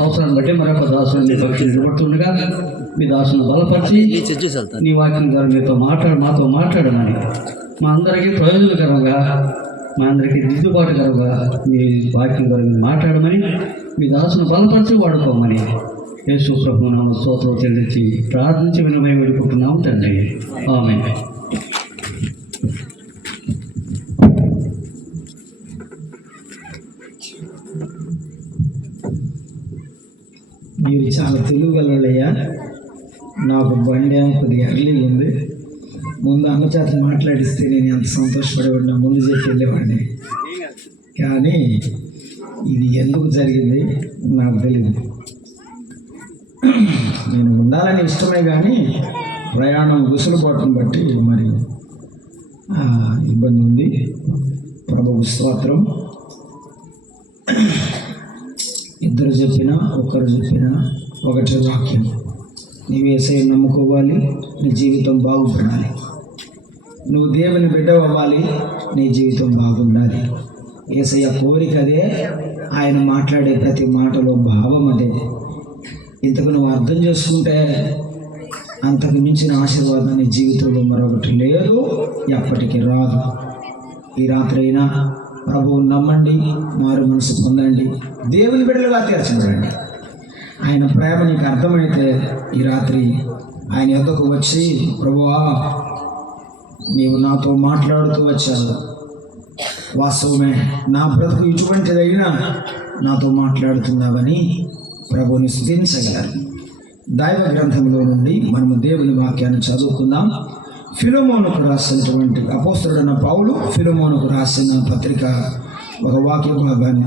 అవసరాన్ని బట్టి మరొక దాసుని భక్తులు నిలబడుతుండగా మీ దాసును బలపరిచి నీ వాక్యం ద్వారా మాతో మాట్లాడమని మా అందరికీ ప్రయోజనకరంగా మా అందరికీ దిద్దుబాటుకరంగా మీ వాక్యం ద్వారా మాట్లాడమని మీ దాసును బలపరిచి వాడుకోమని యేసు ప్రభు నామ స్తోత్రం చెల్లించి ప్రార్థించి వినమై వేడుకుంటున్నాము తండ్రి. ఆమేన్. మీరు చాలా తెలుగు గలయ్యా. నాకు బండి ఏమో కొద్దిగా ఎర్లీ ఉంది. ముందు అమ్మ చేత మాట్లాడిస్తే నేను ఎంత సంతోషపడేవాడిని, ముందు చెప్పి వెళ్ళేవాడిని. కానీ ఇది ఎందుకు జరిగింది నాకు తెలియదు. నేను ఉండాలని ఇష్టమే, కానీ ప్రయాణం గుసలుబాటును బట్టి మరి ఇబ్బంది ఉంది. ప్రభువు స్తోత్రం. ఇద్దరు చెప్పినా ఒక్కరు చెప్పినా ఒకటే వాక్యం, నీవు యేసయ్యను నమ్ముకోవాలి, నీ జీవితం బాగుపడాలి. నువ్వు దేవుని బిడ్డ అవ్వాలి, నీ జీవితం బాగుండాలి. యేసయ్య కోరిక అదే, ఆయన మాట్లాడే ప్రతి మాటలో భావం అదే. ఇంతకు నువ్వు అర్థం చేసుకుంటే అంతకు మించిన ఆశీర్వాదం నీ జీవితంలో మరొకటి లేదు, ఎప్పటికీ రాదు. ఈ రాత్రి అయినా ప్రభువుని నమ్మండి, మారు మనసు పొందండి, దేవుని బిడ్డలుగా తీర్చబడండి. ఆయన ప్రేమ నీకు అర్థమైతే ఈ రాత్రి ఆయన యొద్దకు వచ్చి, ప్రభువా నీవు నాతో మాట్లాడుతూ వచ్చావు, వాస్తవమే నా బ్రతుకు ఇటువంటిదైనా నాతో మాట్లాడుతున్నావని ప్రభువుని స్తుతించగలరు. దైవ గ్రంథంలో నుండి మనము దేవుని వాక్యాన్ని చదువుకుందాం. ఫిలెమోనుకు రాసినటువంటి అపోస్తలుడైన పౌలు ఫిలెమోనుకు రాసిన పత్రిక ఒక వాక్య భాగాన్ని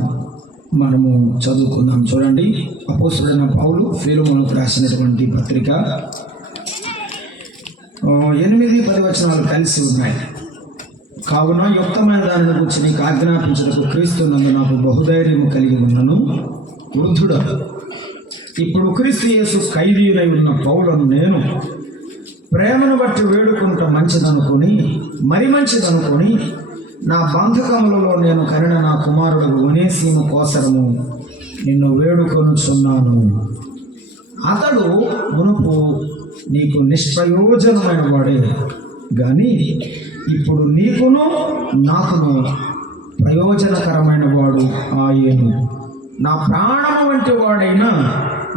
మనము చదువుకుందాం. చూడండి, అపోస్తలుడైన పౌలు ఫిలెమోనుకు రాసినటువంటి పత్రిక 8-10 వచనాలు కలిసి ఉన్నాయి. కావున యుక్తమైన దానిని గురించి నీకు ఆజ్ఞాపించడానికి క్రీస్తు నందు నాకు బహుధైర్యము కలిగి ఉన్నను. వృద్ధుడు ఇప్పుడు క్రీస్తు యేసు ఖైదీనై ఉన్న పౌలను నేను ప్రేమను బట్టి వేడుకుంట మంచిదనుకొని నా బంధకములలో నేను కనిన నా కుమారుడు ఒనేసిము కోసరము నిన్ను వేడుకొనుచున్నాను. అతడు మునుపు నీకు నిష్ప్రయోజనమైన వాడే, కానీ ఇప్పుడు నీకును నాకును ప్రయోజనకరమైన వాడు ఆయను. నా ప్రాణము వంటి వాడైనా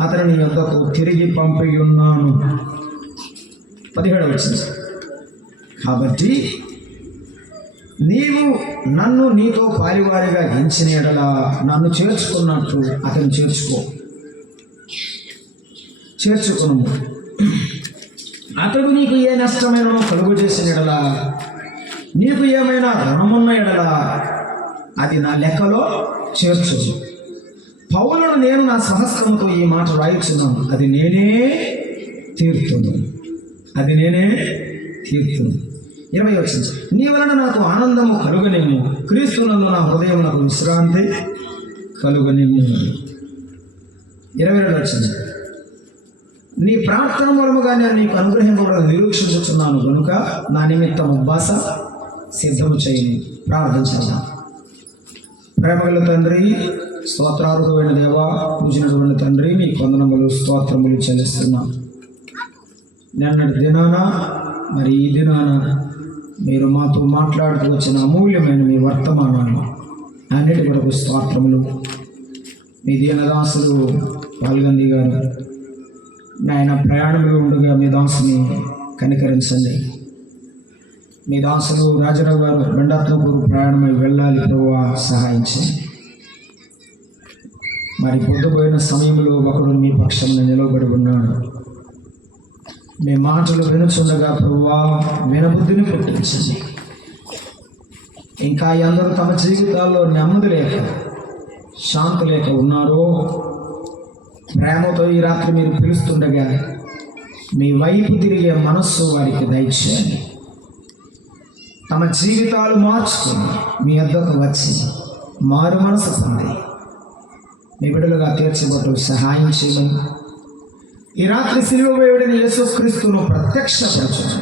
అతని యొద్దకు తిరిగి పంపి ఉన్నాను. 17వ వచనం. కాబట్టి నీవు నన్ను నీతో పారివారిగా ఎంచిన ఎడల నన్ను చేర్చుకున్నట్టు అతను చేర్చుకును. అతడు నీకు ఏ నష్టమైన కలుగు చేసిన ఎడల, నీకు ఏమైనా రుణమున్న ఎడల అది నా లెక్కలో చేర్చు. పౌలను నేను నా సహస్రముతో ఈ మాట రాయించున్నాను, అది నేనే తీర్తును. 20వ వచనం. నీ వలన నాకు ఆనందము కలుగనేము, క్రీస్తునందు నా హృదయమునకు విశ్రాంతి కలుగనేము. 22వ వచనం. నీ ప్రార్థన మూలముగా నేను నీకు అనుగ్రహింపబడ నిరీక్షించుచున్నాను కనుక నా నిమిత్తం ఉద్వాస సిద్ధము చేయని ప్రార్థించాను. ప్రేమగల తండ్రి, స్తోత్రార్హుడైన దేవా, పూజనటువంటి తండ్రి, మీ వందనములు స్తోత్రములు చెల్లిస్తున్నాం. నిన్నటి దినాన మరి ఈ దినాన మీరు మాతో మాట్లాడుతూ వచ్చిన అమూల్యమైన మీ వర్తమానాన్ని అన్నిటి కొరకు స్తోత్రములు. మీ దీనదాసులు పాల్గొంది గారు నాయన ప్రయాణంలో ఉండగా మీ దాసుని కనికరించండి. మీ దాసులు రాజరావు గారు బండాత్మకూరు ప్రయాణమై వెళ్ళాలి, ప్రభువా సహాయించండి. మరి పొద్దుపోయిన సమయంలో ఒకడు మీ పక్షంలో నిలబడి ఉన్నాడు. మీ మాటలు వినుచుండగా ప్రభువా వినబుద్ధిని పుట్టించండి. ఇంకా అందరూ తమ జీవితాల్లో నెమ్మది లేక శాంతి లేక ఉన్నారో, ప్రేమతో ఈ రాత్రి మీరు పిలుస్తుండగా మీ వైపు తిరిగే మనస్సు వారికి దయచేయండి. తమ జీవితాలు మార్చుకొని మీ వద్దకు వచ్చి మారు మనసు పొంది మీ బిడ్డలుగా తీర్చబట్టు సహాయం చేయమని ఈ రాత్రి సిలువ వేయుడైన యేసుక్రీస్తును ప్రత్యక్షపరచండి.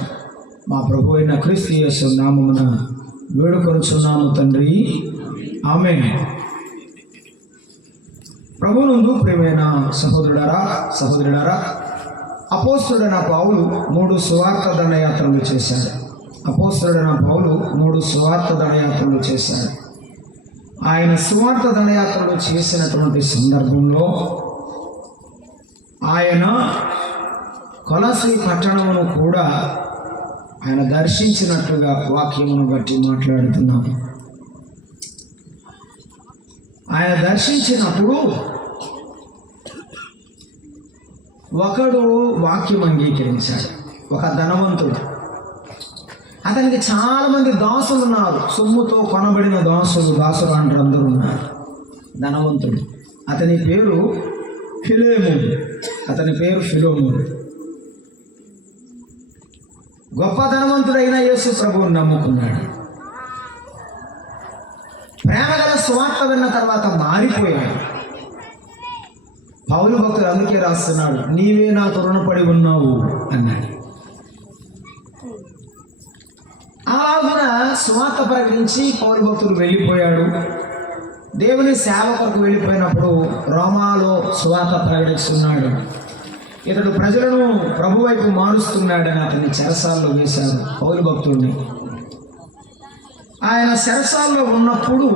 మా ప్రభు అయిన క్రీస్తు యేసు నామమున వేడుకొనుచున్నాము తండ్రి, ఆమేన్. ప్రభువునందు ప్రియమైన సహోదరుడారా, అపోస్తలుడైన పౌలు 3 సువార్త దండయాత్రలు చేశాడు. ఆయన సువార్త దండయాత్రలు చేసినటువంటి సందర్భంలో ఆయన కొలసీ పట్టణమును కూడా ఆయన దర్శించినట్లుగా వాక్యమును బట్టి మాట్లాడుతున్నాము. ఆయన దర్శించినప్పుడు ఒకడు వాక్యం అంగీకరించాడు. ఒక ధనవంతుడు, అతనికి చాలామంది దాసులు ఉన్నారు. సొమ్ముతో కొనబడిన దాసులు అంటారు, అందరూ ఉన్నారు. ధనవంతుడు, అతని పేరు ఫిలోమోను. గొప్ప ధనవంతుడైన యేసు ప్రభువుని నమ్ముకున్నాడు. ప్రేమగల సువార్త విన్న తర్వాత మారిపోయాడు. పౌలు భక్తుడు అందుకే రాస్తున్నాడు, నీవే నాకు రుణపడి ఉన్నావు అన్నాడు. అలాగున సువార్త ప్రకటించి పౌలు భక్తుడు వెళ్ళిపోయాడు. దేవుని సేవకులకు వెళ్ళిపోయినప్పుడు రోమాలో సువార్త ప్రకటిస్తున్నాడు. ఇతడు ప్రజలను ప్రభు వైపు మారుస్తున్నాడని అతన్ని చెరసాల్లో వేశారు పౌలు భక్తుడిని. ఆయన చెరసాల్లో ఉన్నప్పుడు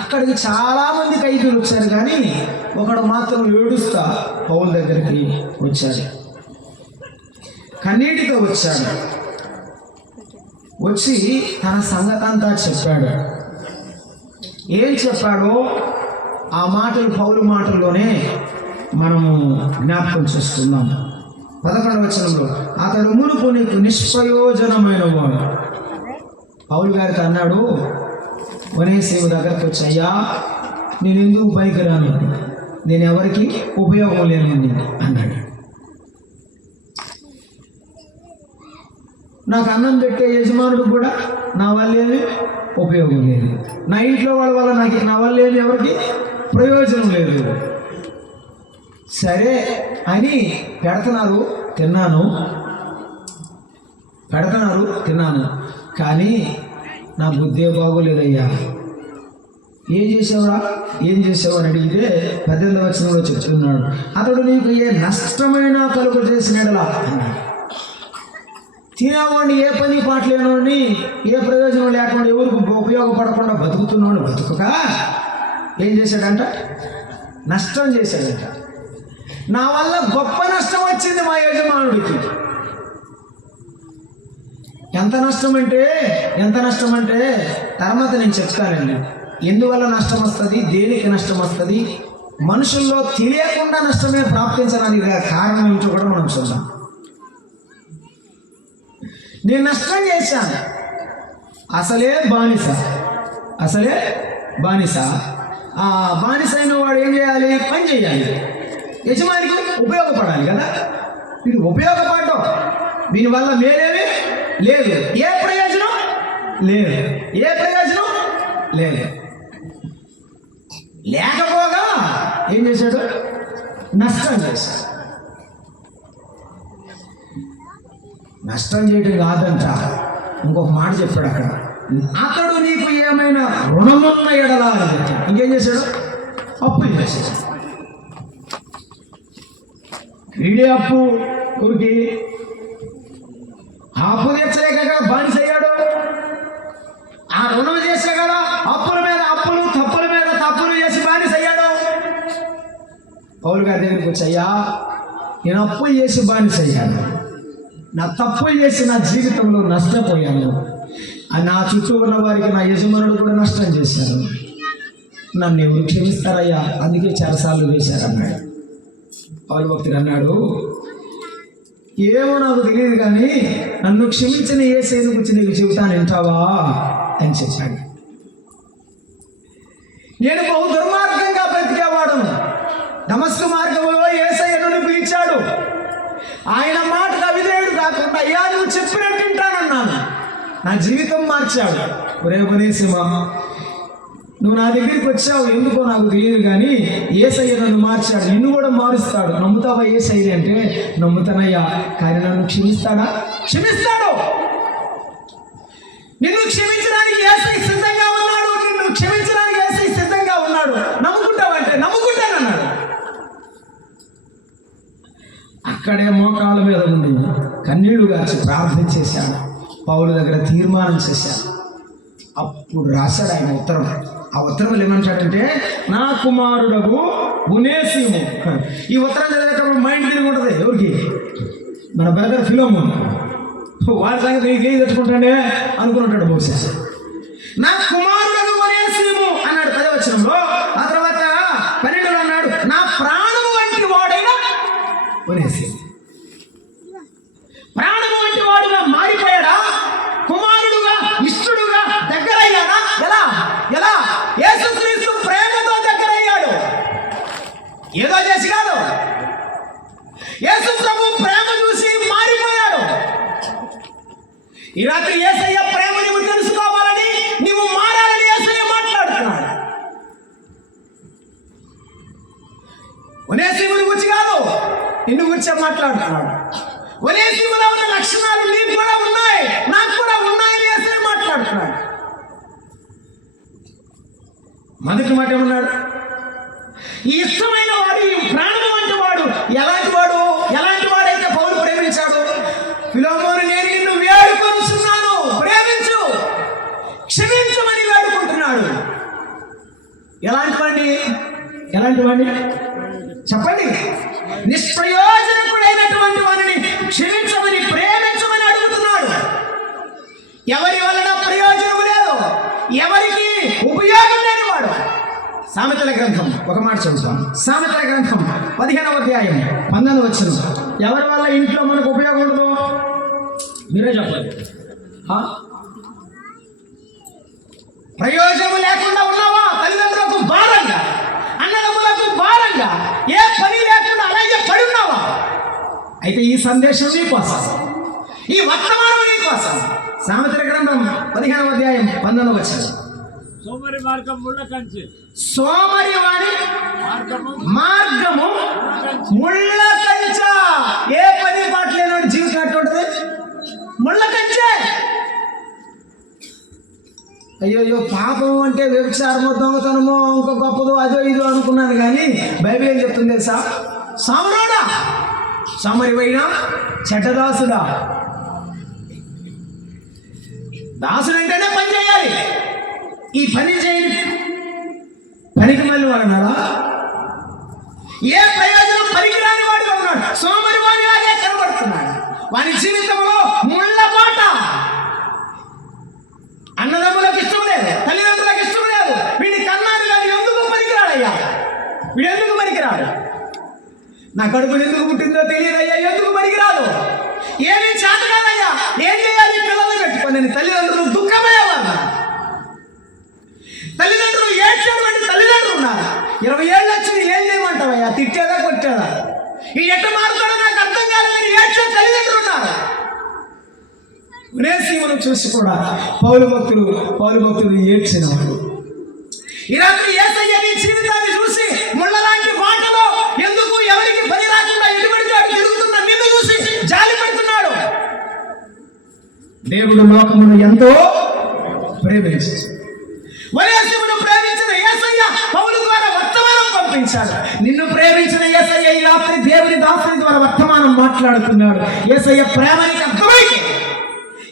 అక్కడికి చాలామంది ఖైదీలు వచ్చారు, కానీ ఒకడు మాత్రం ఏడుస్తా పౌలు దగ్గరికి వచ్చాడు. కన్నీటితో వచ్చాడు. వచ్చి తన సంగతంతా చెప్పాడు. ఏం చెప్పాడో ఆ మాటలు పౌలు మాటల్లోనే మనము జ్ఞాపకం చేసుకుందాం. 11వ వచనంలో, అతడు మునుపు నీకు నిష్ప్రయోజనమైన వాడు. పౌలు గారితో అన్నాడు, ఒనేసిము దగ్గరకు వచ్చి, అయ్యా నేను ఎందుకు పైకి రాను, నేను ఎవరికి ఉపయోగం లేనండి అన్నాడు. నాకు అన్నం పెట్టే యజమానుడు కూడా నా వల్లేమి ఉపయోగం లేదు, నా ఇంట్లో వాళ్ళ వల్ల నా వల్ల ఏమి ఎవరికి ప్రయోజనం లేదు. సరే అని పెడుతున్నారు, తిన్నాను, కానీ నా బుద్ధే బాగోలేదయ్యా. ఏం చేసావు అని అడిగితే 18వ వచనంలో చెప్తున్నాడు, అతడు నీకు ఏ నష్టమైనా కలుగు చేసినడలా అన్నాడు. తినేవాడిని, ఏ పని పాట లేనివాడిని, ఏ ప్రయోజనం లేకుండా, ఎవరికి ఉపయోగపడకుండా బతుకుతున్నాడు బతుకుక ఏం చేశాడంట, నష్టం చేశాడంట. నా వల్ల గొప్ప నష్టం వచ్చింది మా యజమానుడికి. ఎంత నష్టం అంటే తర్వాత నేను చెప్తానండి. ఎందువల్ల నష్టం వస్తుంది, దేనికి నష్టం వస్తుంది, మనుషుల్లో తెలియకుండా నష్టమే ప్రాప్తించడానికి కారణం ఏంటో కూడా మనం చూద్దాం. నేను నష్టం చేశాను. అసలే బానిస. ఆ బానిస అయిన వాడు ఏం చేయాలి, పని చేయాలి, యజమానికి ఉపయోగపడాలి కదా. ఇది ఉపయోగపడటం, దీనివల్ల మేలేమి లేదు, ఏ ప్రయోజనం లేదు. లేకపోగా ఏం చేశాడు, నష్టం చేశాడు. నష్టం చేయడం కాదంట, ఇంకొక మాట చెప్పాడు అక్కడ, అతడు నీకు ఏమైనా రుణమున్న ఎడలా అని చెప్పాడు. ఇంకేం చేశాడు, అప్పు చేశాడు. వీడే అప్పు ఊరికి అప్పు తెచ్చలేక బానిస అయ్యాడు. ఆ రుణం చేసే కదా అప్పుల మీద అప్పులు, తప్పుల మీద తప్పులు చేసి బానిస అయ్యాడు. పౌలు గారి దగ్గరికి వచ్చాయ్యా, నేను అప్పులు చేసి బానిస అయ్యాను, నా తప్పులు చేసి నా జీవితంలో నష్టపోయాను, నా చుట్టూ ఉన్న వారికి నా యజమానుడు కూడా నష్టం చేశారు, నన్ను ఎవరు క్షమిస్తారయ్యా, అందుకే చాలాసార్లు వేశారన్నాడు. పౌలు భక్తుడు అన్నాడు, ఏమో నాకు తెలియదు కానీ నన్ను క్షమించిన యేసయ్యను గురించి నీకు చెబుతాను, వింటావా అని చెప్పాడు. నేను బహు దుర్మార్గంగా బ్రతికేవాడు. దమస్కు మార్గంలో యేసయ్య నన్ను పిలిచాడు. ఆయన మాటకు అవిధేయుడు కాకుండా, అయ్యా నువ్వు చెప్పినట్టు వింటానన్నాను. నా జీవితం మార్చాడు. ఒరే ఉపదేశమా, నువ్వు నా దగ్గరికి వచ్చావు, ఎందుకో నాకు తెలియదు కానీ యేసయ్య నన్ను మార్చాడు, నిన్ను కూడా మారుస్తాడు. నమ్ముతావా యేసయ్య అంటే, నమ్ముతానయ్యా, కానీ నన్ను క్షమిస్తాడా? క్షమిస్తాడు. నిన్ను క్షమించడానికి యేసయ్య సిద్ధంగా ఉన్నాడు. నమ్ముకుంటావంటే నమ్ముకుంటానన్నాడు. అక్కడే మోకాళ్ళ మీద ఉండి కన్నీళ్లు గార్చి ప్రార్థన చేశాడు. పౌలు దగ్గర తీర్మానం చేశాడు. అప్పుడు రాశాడు ఆయన ఉత్తరం. ఆ ఉత్తరంలో ఏమంటాడంటే, నా కుమారుడకు ఉనేసిము. ఈ ఉత్తరం చదివేటప్పుడు మైండ్ తిరిగి ఉంటుంది ఎవరికి? మన బ్రదర్ ఫిలోమోను. వాడి సంగతి నీకేం తెచ్చుకుంటాడే అనుకుంటాడు బహుశా. నా కుమారుడకు ఉనేసిము అన్నాడు 10వ వచనంలో. ఆ తర్వాత 12లో అన్నాడు, నా ప్రాణము వంటి వాడైన ఉనేసిము. ప్రాణము వంటి వాడుగా మారిపోయాడా? కుమారుడుగా, ఇష్టడుగా దగ్గరయ్యాడా? ఎలా ఎలా? యేసుక్రీస్తు ప్రేమతో దగ్గరయ్యాడు, ఏదో చేసి కాదు. యేసు ప్రభు ప్రేమ చూసి మారిపోయాడు. ఈ రాత్రి యేసయ్య ప్రేమ నువ్వు తెలుసుకోవాలని, నువ్వు మారాలని యేసయ్య మాట్లాడుతున్నాడు. ఒనేసిముని గురించి కాదు, నిన్ను గురించే మాట్లాడుతున్నాడు. ఒనేసిములో ఉన్న లక్షణాలు నీకు కూడా ఉన్నాయి, నాకు కూడా ఉన్నాయని యేసయ్య మాట్లాడుతున్నాడు. మొదటి మాట ఏమన్నాడు? ఈ ఇష్టమైన వాడు, ఈ ప్రాణం వంటి వాడు ఎలాంటి వాడు? ఎలాంటి వాడైతే పౌలు ప్రేమించాడు? ఫిలోమోను, నేను నిన్ను వేడుకొనుచున్నాను, ప్రేమించు, క్షమించమని వేడుకుంటున్నాడు. ఎలాంటి వాడిని? ఎలాంటి వాడిని చెప్పండి? నిష్ప్రయోజనకుడైనటువంటి వాడిని క్షమించమని, ప్రేమించమని అడుగుతున్నాడు. ఎవరి వలన ప్రయోజనం లేదు, ఎవరికి ఉపయోగం లేనివాడు. సామెతల గ్రంథం ఒక మాట చదువుతాం. సామెతల గ్రంథం 15వ అధ్యాయం 12వ వచనం. ఎవరి వల్ల ఇంట్లో మనకు ఉపయోగం ఉండదు? మీరే చెప్పండి. ప్రయోజనం లేకుండా ఉన్నావా? తల్లిదండ్రులకు భారంగా, అన్నదమ్ములకు భారంగా, ఏ పని లేకుండా అలాగే పడి ఉన్నావా? అయితే ఈ సందేశం నీ కోసం, ఈ వర్తమానం నీ కోసం. సామెతల గ్రంథం 15వ అధ్యాయం 12వ వచనం. సోమరి మార్గం ముళ్ళ కంచె, సోమరి వాడి మార్గము ముళ్ళ కంచె. ఏ పని పాట లేని జీవితం అట్టు ఉంటుంది, ముళ్ళ కంచె. అయ్యో పాపం అంటే వ్యభిచారమో, దొంగతనమో, ఇంకో గొప్పదో, అదో ఇదో అనుకున్నాను. కానీ బైబిల్ ఏం చెప్తుంది తెలుసా? సామరోడా, సామరివైనా చెడ్డదాసుడా. దాసుడు అంటేనే పని చేయాలి. ఈ పని చేయని పనికి మళ్ళీ వాడున్నాడా? ఏ ప్రయోజనం పనికిరాని వాడుగా ఉన్నాడు. సోమరి వాడిలాగే కనబడుతున్నాడు. వాని జీవితంలో ముళ్ళ బాట. అన్నదమ్ములకు ఇష్టం లేదు, తల్లిదండ్రులకు ఇష్టం లేదు. వీడి కన్నాడు కానీ ఎందుకు పనికిరాడయ్యా? వీడు ఎందుకు పనికిరాడు? నా కడుపులు ఎందుకు పుట్టిందో తెలియదయ్యా, ఎందుకు పనికిరాదు? ఏమీ చేత కాదయ్యా, ఏం చేయాలి? పిల్లలు పెట్టుకొని తల్లిదండ్రులు దుఃఖమయ్యేవారు. తల్లిదండ్రులు ఏడ్చేటువంటి తల్లిదండ్రులు ఉన్నారు. 20 ఏళ్ళు వచ్చి ఏం చేయమంటావయ్యా? తిట్టేదా కొట్టేదా? ఈ ఎట్ట మారుతాడో నాకు అర్థం కాలేదని ఏడ్చే తల్లిదండ్రులు ఉన్నారు. ఉనేసిమును చూసి కూడా పౌలు భక్తులు ఏడ్చినవాడు. ఈ రాత్రి యేసయ్య నీ జీవితాన్ని చూసి ముళ్ళలాంటి మాటలో ఎందుకు ఎవరికి పని రాకుండా ఎటుబడితాడు తిరుగుతున్న నిన్ను చూసి జాలి పడుతున్నాడు. దేవుడు లోకమును ఎంతో ప్రేమించాడు. ఒనేసిమును ప్రేమించిన యేసయ్య పౌలు ద్వారా వర్తమానం పంపించాడు. నిన్ను ప్రేమించిన యేసయ్య ఈ రాత్రి దేవుని దాసుని ద్వారా వర్తమానం మాట్లాడుతున్నాడు. యేసయ్య ప్రేమ నీకు అర్థమైతే,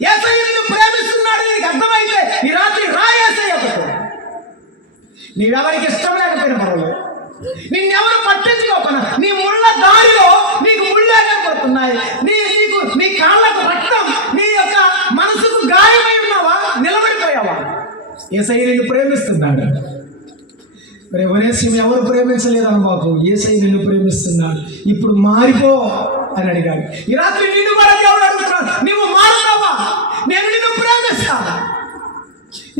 యేసయ్య నిన్ను ప్రేమిస్తున్నాడు నీకు అర్థమైతే ఈ రాత్రి రా యేసయ్యకు. నీవెవరికి ఇష్టం లేకపోయినా పర్వాలేదు, నిన్నెవరు పట్టించుకోకుండా నీ ముళ్ళ దారిలో నీకు ముళ్ళే కనపడుతున్నాయి, నీ కాళ్ళకు రక్తం, నీ యొక్క మనసుకు గాయమై ఉన్నావా? నిలబడిపోయావా? యేసయ్య నిన్ను ప్రేమిస్తున్నాడు. మరి ఒనేసిము ఎవరు ప్రేమించలేదని బాబు, యేసయ్య నిన్ను ప్రేమిస్తున్నాడు. ఇప్పుడు మారిపో అని అడిగాడు. ఈ రాత్రి నిన్ను కూడా దేవుడు అడుగుతున్నాడు, నువ్వు మారుతావా? నేను నిన్ను ప్రేమిస్తాను,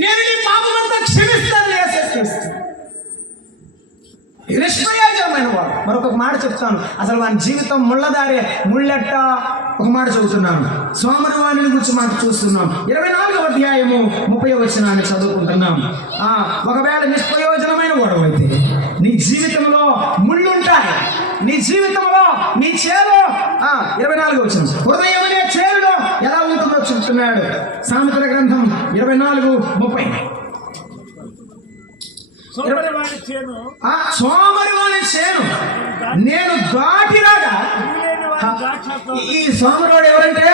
నేను నీ పాపమంతా క్షమిస్తాను. యేసక్రీస్తు నిష్ప్రయోజనమైన వాడు. మరొక మాట చెప్తాను, అసలు వాని జీవితం ముళ్ళదారే. ముళ్ళెట్ట ఒక మాట చదువుతున్నాను. సోమరి వాణిని గురించి మాట చూస్తున్నాం. 24వ అధ్యాయము 30వ వచనాన్ని చదువుకుంటున్నాం. ఒకవేళ నిష్ప్రయోజనమైన వాడు అయితే నీ జీవితంలో ముళ్ళుంటాయి. నీ జీవితంలో నీ చేలో 24వ వచనం, హృదయం అనే చేరులో ఎలా ఉంటుందో చెప్తున్నాడు. సామెతల గ్రంథం 24:30. సోమరి వాడి చేను, సోమరి వాడి చేను నేను దాటిరాగా ద్రాక్ష ఈ సోమరోడు ఎవరంటే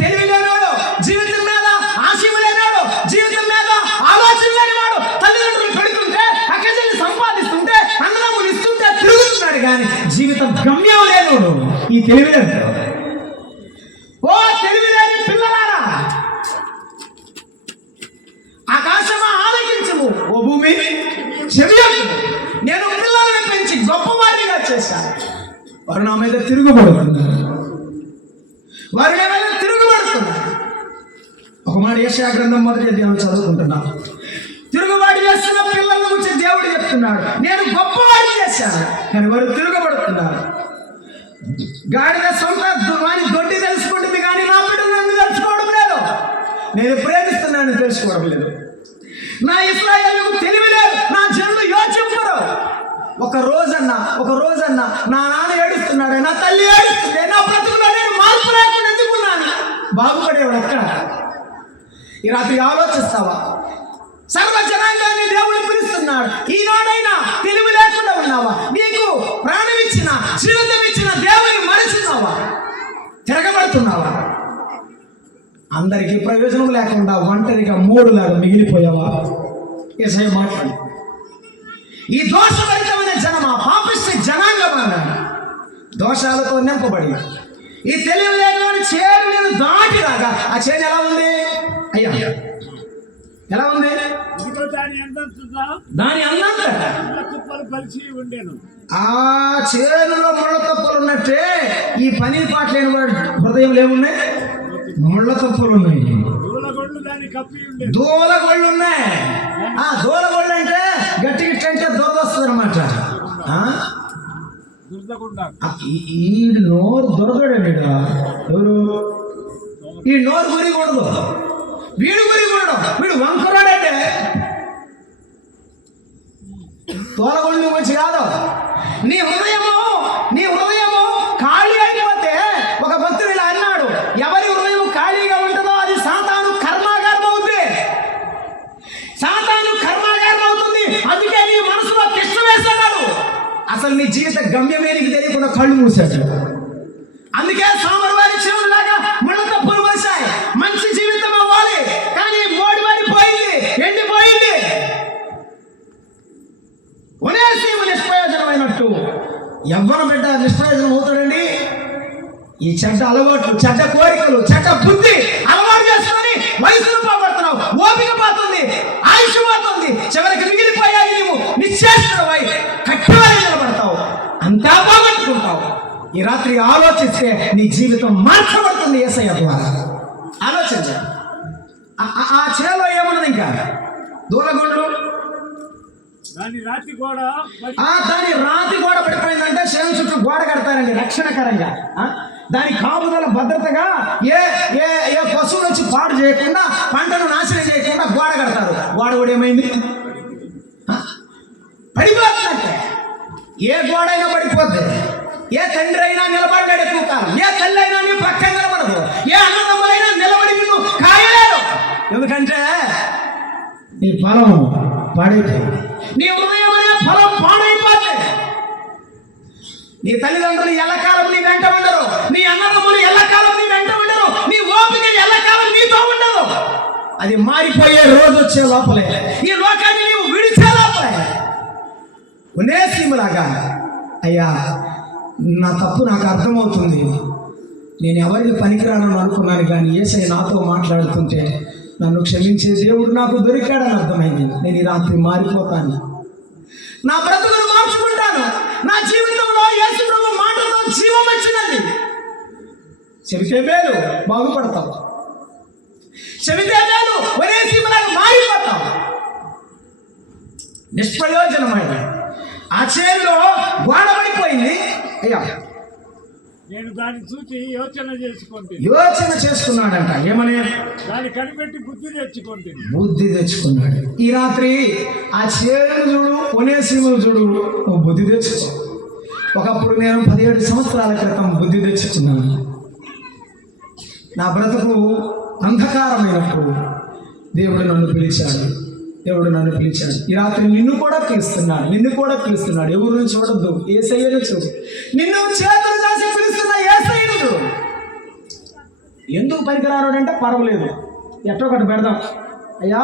తెలివి లేనాడు, జీవితం మీద ఆశయం లేనాడు, జీవితం మీద ఆలోచన లేనివాడు. తల్లిదండ్రులు పెడుతుంటే అక్కచెల్లి సంపాదిస్తుంటే అన్నదమ్ములు ఇస్తుంటే తిరుగుతున్నాడు కానీ జీవితం గమ్యం లేనాడు ఈ తెలివి లేదు. ఓ తెలివి లేని పిల్లలారా, ఆకాశమా ఆలకించము, ఓ భూమి చెవియొగ్గు. నేను పిల్లలను పెంచి గొప్పవారిగా చేశాను. వారు నా మీద తిరుగుబడుతున్నారు, వారు నా మీద తిరుగుబడుతున్నారు. ఒక మాట యెషయా గ్రంథం 1వ అధ్యాయం చదువుకుంటున్నాను. తిరుగుబాటు చేస్తున్న పిల్లల గురించి దేవుడు చెప్తున్నాడు, నేను గొప్పవారిని చేశాను కానీ వారు తిరుగుబడుతున్నారు. గాడిద సొంత వారి దొడ్డి తెలుసుకుంటుంది కానీ నా బిడ్డలు నన్ను తెలుసుకోవడం లేదు. నేను ప్రేమిస్తున్నాను తెలుసుకోవడం లేదు. నా ఇశ్రాయేలుకు తెలివి లేదు, నా జనులు యోచింపరు. ఒక రోజన్నా నా నాన్న ఏడుస్తున్నాడు, నా తల్లి ఏడుస్తుంది, నా బ్రతుకులో నేను మార్పు లేకుండా ఎందుకున్నాను? బాగుపడేవాడు ఎక్కడ? ఈ రాత్రి ఆలోచిస్తావా? సర్వ జనాంగాన్ని దేవుడు పిలుస్తున్నాడు. ఈనాడైనా తెలివి లేకుండా ఉన్నావా? నీకు ప్రాణం ఇచ్చిన జీవితం ఇచ్చిన దేవుని మరచున్నావా? తిరగబడుతున్నావా? అందరికీ ప్రయోజనం లేకుండా ఒంటరిగా మూడులాగా మిగిలిపోయావా? యేసయ్య మాట్లాడు. ఈ దోషభరితమైన జనమా, పాపిష్టి జనాంగం అన్నాడు. దోషాలతో నింపబడి ఈ తెలివి లేని చేను నేను దాటి రాగా ఆ చేను ఎలా ఉంది అయ్యా? ఎలా ఉంది? దాని అన్నంత తుప్పలు కలిసి ఉండేను. ఆ చేనులో ముళ్ళ తుప్పలు ఉన్నట్టే ఈ పని పాట లేని వాడు హృదయంలో ఏమున్నాయి? ముళ్ళ తుప్పలు ఉన్నాయి, దూలగొళ్ళు దాన్ని కప్పి ఉండేది. దూలగొళ్ళు ఉన్నాయి. ఆ దూలగొళ్ళు అంటే గట్టి గిట్టి అంటే దొరద వస్తుంది అనమాట. ఈ నోరు దొరకడే వీడు. ఎవరు ఈ నోరు గురికూడదు, వీడు గురికూడదు. వీడు వంకరాడంటే తోలగొండి మంచి కాదు. నీ హృదయము ఖాళీ అయిపోతే ఒక భక్తుడు ఇలా అన్నాడు, ఎవరి హృదయం ఖాళీగా ఉంటుందో అది సాతాను కర్మాగారం అవుతుంది. సాతాను కర్మాగారం అవుతుంది. అందుకే నీ మనసులో తిష్ట వేస్తున్నాడు. అసలు నీ జీవిత గమ్యమే నీకు తెలియకుండా కళ్ళు మూసాడు. అందుకే సోమవారి చెవులాగా ముళ్ళ తప్పులు వచ్చాయి. మంచి జీవితం అవ్వాలి కానీ మోడివాడిపోయింది, ఎండిపోయింది. ఉనేసీము నిష్ప్రయోజనమైనట్టు ఎవ్వరు బిడ్డ నిష్ప్రయోజనం అవుతాడండి? ఈ చెడ్డ అలవాట్లు, చెడ్డ కోరికలు, చెడ్డ బుద్ధి అలవాటు చేసుకొని వయసును పోగొడుతున్నావు. ఓపిక పోతుంది, ఆయుష్ పోతుంది, చివరికి మిగిలిపోయాయి నీవు నిశ్చేష్టుడవై కట్టివారి నిలబడతావు, అంతా పోగొట్టుకుంటావు. ఈ రాత్రి ఆలోచిస్తే నీ జీవితం మార్చబడుతుంది యేసయ్య ద్వారా. ఆలోచించ. ఆ చేలో ఏమున్నది? ఇంకా దూలగొండ్లు దాని రాతి గోడ పడిపోయిందంటే శవం చుట్టూ గోడ కడతారండి రక్షణకరంగా. దాని కాపుదల భద్రతగా ఏ ఏ ఏ పశువులు వచ్చి పాడు చేయకుండా, పంటను నాశనం చేయకుండా గోడ కడతారు. గోడ కూడా ఏమైంది? పడిపోతుందంటే ఏ గోడ అయినా పడిపోద్ది. ఏ తండ్రి అయినా నిలబడ్డాడు ఎక్కువ కాలం, ఏ తల్లి అయినా నీ పక్కన నిలబడదు, ఏ అన్నదమ్ములైనా నిలబడి నిన్ను కాయలేరు. ఎందుకంటే నీ ఫలం పాడైపోయింది, నీ హృదయం అనే ఫలం పాడైపోతుంది. నీ తల్లిదండ్రులు ఎల్లకాలం నీ వెంట ఉండరు, నీ అన్నదమ్ములు ఎల్లకాలం నీ వెంట ఉండరు, నీ ఓపిక ఎల్లకాలం నీతో ఉండదు. అది మారిపోయే రోజు వచ్చే లోపలే, ఈ లోకాన్ని నీవు విడిచే లోపలే ఉనేసీములాగా, అయ్యా నా తప్పు నాకు అర్థమవుతుంది, నేను ఎవరికి పనికిరానని అనుకున్నాను కానీ యేసయ్య నాతో మాట్లాడుతుంటే నన్ను క్షమించే దేవుడు నాకు దొరికాడని అర్థమైంది. నేను ఈ రాత్రి మారిపోతాను, నా బ్రతుకును మార్చుకుంటాను. నా జీవితంలో యేసు ప్రభు మాటతో జీవం వచ్చినది. చెబితే మేలు, బాగుపడతావు. చెబితే మేలు, ఉనేసీములాగా మారిపోతావు. నిష్ప్రయోజనమైన ఆ చేతిలో గోడ పడిపోయింది. అయ్యా నేను దాన్ని చూసి యోచన చేసుకున్నాడంట. ఏమని? దాన్ని కనిపెట్టి బుద్ధి తెచ్చుకున్నాడు. ఈ రాత్రి ఆ చేను చూడు, ఉనేసీములు చూడు, నువ్వు బుద్ధి తెచ్చుకో. ఒకప్పుడు నేను 17 సంవత్సరాల క్రితం బుద్ధి తెచ్చుకున్నాను. నా బ్రతుకు అంధకారమైనప్పుడు దేవుడు నన్ను పిలిచాడు. ఈ రాత్రి నిన్ను కూడా పిలుస్తున్నాడు. ఎవరిని చూడొద్దు, యేసయ్యను చూడు. నిన్ను చేతులు చేసి పిలుస్తున్న యేసయ్యను చూడు. ఎందుకు పనికిరాడు అంటే పర్వాలేదు, ఎట్టో ఒకటి పెడదాం. అయ్యా,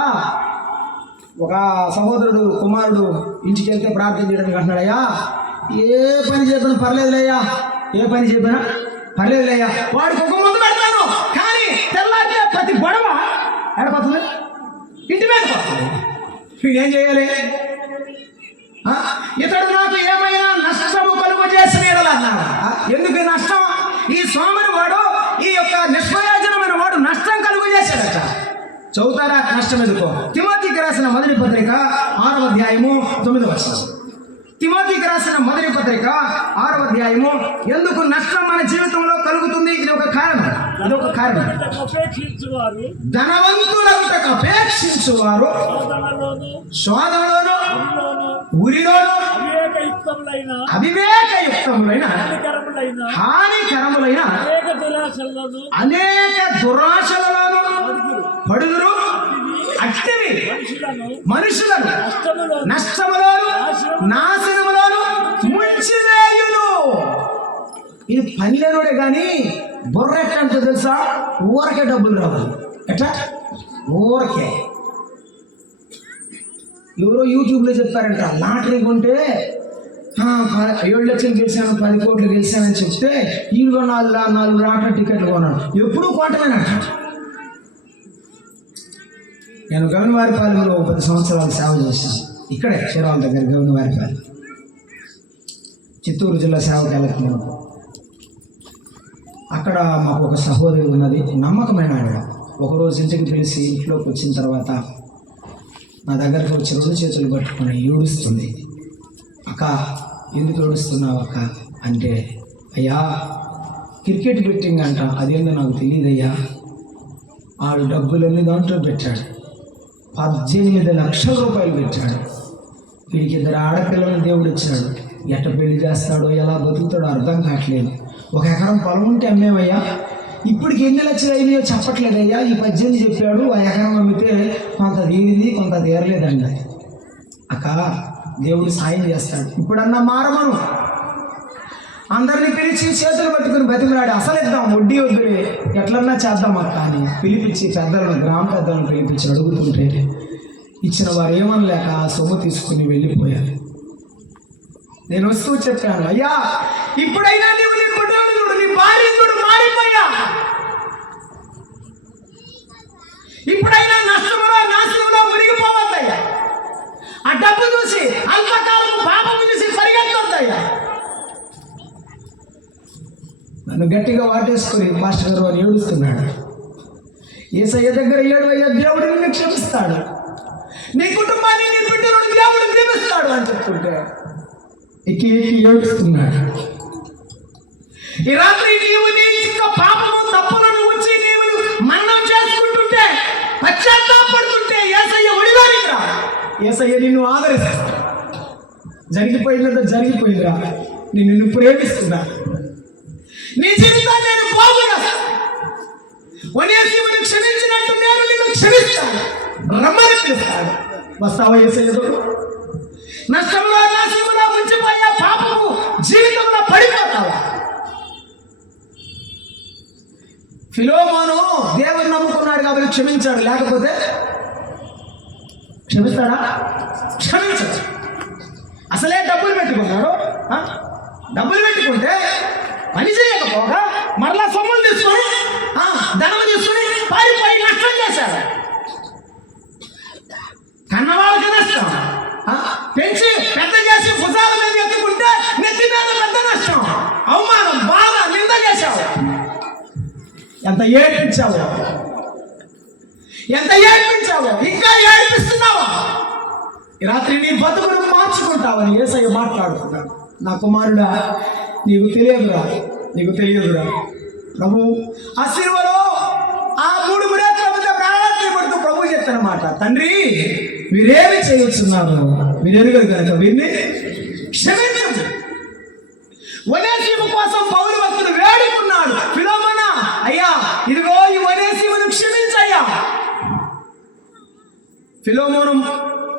ఒక సహోదరుడు కుమారుడు ఇంటికి వెళ్తే ప్రార్థన చేయడానికి అంటున్నాడు, అయ్యా ఏ పని చెప్పినా పర్లేదులేయ్యా, ఏ పని చెప్పినా పర్లేదులేయ్యా, వాడికి ఒక ముందు పెడతాను. కానీ తెల్లారితే ప్రతి గొడవ ఎడపోతుంది, ఇంటి మీద పోతుంది. వీడేం చేయాలి? ఇతడు నాకు ఏమైనా నష్టము కలుగు చేసిన అన్నాడు. ఎందుకు నష్టం? ఈ సోమరి వాడు, ఈ యొక్క నిష్ప్రయోజనమైన వాడు నష్టం కలుగు చేశాడట. చదువుతారా నష్టం ఎందుకో? తిమోతికి రాసిన మొదటి పత్రిక 6వ అధ్యాయము 9వ వచనం. తిమోతికి రాసిన మొదటి పత్రిక 6వ అధ్యాయము, ఎందుకు నష్టం మన జీవితంలో కలుగుతుంది? ఇది ఒక కారణం, అదొక కారణం. ధనవంతులకు అపేక్షించువారు శోధనలోను ఉరిలోను అవివేకయుక్తములైన హానికరములైన అనేక దురాశలలోను పడుదురు. అట్టివి మనుషులను నష్టములోను నాశనములోను ముంచివేయును. ఇది పనిలేనుడే కానీ బుర్ర ఎట్లంటే తెలుసా? ఊరకే డబ్బులు రావాలి. ఎట్లా? ఊరకే. ఎవరో యూట్యూబ్లో చెప్తారంట, లాటరీ కొంటే 7 లక్షలు గెలిచాను, 10 కోట్లు గెలిచానని చెప్తే వీళ్ళు 4 లాటరీ టికెట్లు కొన్నాను. ఎప్పుడూ కోటమేనంట. నేను గౌనవారిపాలెంలో 10 సంవత్సరాలు సేవ చేశాను. ఇక్కడే చీరాల దగ్గర గౌనవారిపాలెం, చిత్తూరు జిల్లా సేవకి వెళ్ళకుండా. అక్కడ మాకు ఒక సహోదరి ఉన్నది, నమ్మకమైన ఆవిడ. ఒకరోజు ఇంటికి పిలిచి ఇంట్లోకి వచ్చిన తర్వాత నా దగ్గరకు వచ్చి 2 చేతులు పట్టుకొని ఏడుస్తుంది. అక్క, ఎందుకు ఏడుస్తున్నావు అక్క అంటే, అయ్యా క్రికెట్ బెట్టింగ్ అంట, అదేందో నాకు తెలియదయ్యా, ఆడు డబ్బులన్నీ దాంట్లో పెట్టాడు, 18 లక్షల రూపాయలు పెట్టాడు. వీడికి 2 ఆడపిల్లలను దేవుడు ఇచ్చాడు, ఎట్ట పెళ్లి చేస్తాడో ఎలా బతుకుతాడో అర్థం కావట్లేదు. 1 ఎకరం పొలం ఉంటే అమ్మేమయ్యా, ఇప్పటికి ఎన్ని లక్షలు అయినాయో చెప్పట్లేదయ్యా, ఈ 18 చెప్పాడు, ఆ ఎకరం అమ్మితే కొంత తీరింది కొంత తీరలేదండి. అక్క, దేవుడు సాయం చేస్తాడు. ఇప్పుడన్నా మారమను. అందరినీ పిలిచి చేతులు పట్టుకుని బతిమలాడి అసలు ఇద్దాం, వడ్డీ వద్దులే, ఎట్లన్నా చేద్దాం అక్క అని పిలిపించి పెద్దలను, గ్రామ పెద్దలను పిలిపించి అడుగుతుంటే ఇచ్చిన వారు ఏమనలేక ఆ సొమ్ము తీసుకుని వెళ్ళిపోయారు. నేను వస్తూ చెప్పాను, అయ్యా ఇప్పుడైనా నీవు నీ కుటుంబం చూడు, నీ భార్య చూడు, మారిపోయా. ఇప్పుడైనా నష్టములో నాశనంలో మునిగిపోవద్దయ్యా. ఆ డబ్బు చూసి, అల్పకాలము పాపము చూసి పరిగెత్తొద్దయ్యా. నన్ను గట్టిగా వాటేసుకుని మాస్టర్ గారు అని ఏడుస్తున్నాడు. యేసయ్య దగ్గర ఏడవయ్యా, దేవుడు నిన్ను క్షమిస్తాడు, నీ కుటుంబాన్ని, నీ బిడ్డలను దేవుడు దీవిస్తాడు అని చెప్తుంటే ఎక్కి ఎక్కి ఏడుస్తున్నాడు. ఈ రాత్రి నీవు నీ పాపము తప్పులను ఉంచి నీవు మరణం చేసుకుంటుంటే, పశ్చాత్తాపడుతుంటే యేసయ్య ఒడిలోనికి రా. యేసయ్య నిన్ను ఆదరిస్తాడు. జరిగిపోయిందంటే జరిగిపోయిందిరా, నేను నిన్ను ప్రేమిస్తున్నా, నీ జీవితాన్ని నేను బాగు చేస్తాను, ఒనేసిమును క్షమించినట్టు నేను నిన్ను క్షమిస్తాను, రమ్మని పిలుస్తాడు. వస్తావా యేసయ్యతో? నష్టంలో నాశనంలో ముంచిపోయే పాపము జీవితంలో పడిపోతావా? ఫిలోమోను దేవుని నమ్ముకున్నాడు కాబట్టి క్షమించాడు, లేకపోతే క్షమిస్తాడా? క్షమించడు. అసలే డబ్బులు పెట్టుకున్నాడు. డబ్బులు పెట్టుకుంటే పని చేయకపోగా మరలా సొమ్ములు తీసుకొని, ధనం తీసుకుని పారిపోయి నష్టం చేశాడు. కన్నవాళ్ళకి నష్టం, పెంచి పెద్ద చేసి భుజాల మీద ఎత్తుకుంటే నెత్తి మీద పెద్ద నష్టం, అవమానం, బాధ, నింద చేశావు. ఎంత ఏడ్పించావు, ఎంత ఏడ్పించావు, ఇంకా ఏడ్పిస్తున్నావా? ఈ రాత్రి నీ బతుకును మార్చుకుంటావని యేసయ్య మాట్లాడుతున్నాడు. నా కుమారుడా, నీకు తెలియదురా, నీకు తెలియదురా. ప్రభు ఆ సిలువలో ఆ 3 మురేట్ల మధ్య ప్రాణాన్ని పడుతూ ప్రభు చెప్తానమాట, తండ్రి వీరేమి చేయొచ్చున్నారు, వీరెరుగరు కనుక వీరిని క్షమించు. ఒనేసిము కోసం పౌలు భక్తుడు వేడుకున్నాడు, ఫిలోమోనా అయ్యా ఇదిగో ఈ ఒనేసిమును క్షమించయ్యా. ఫిలోమోను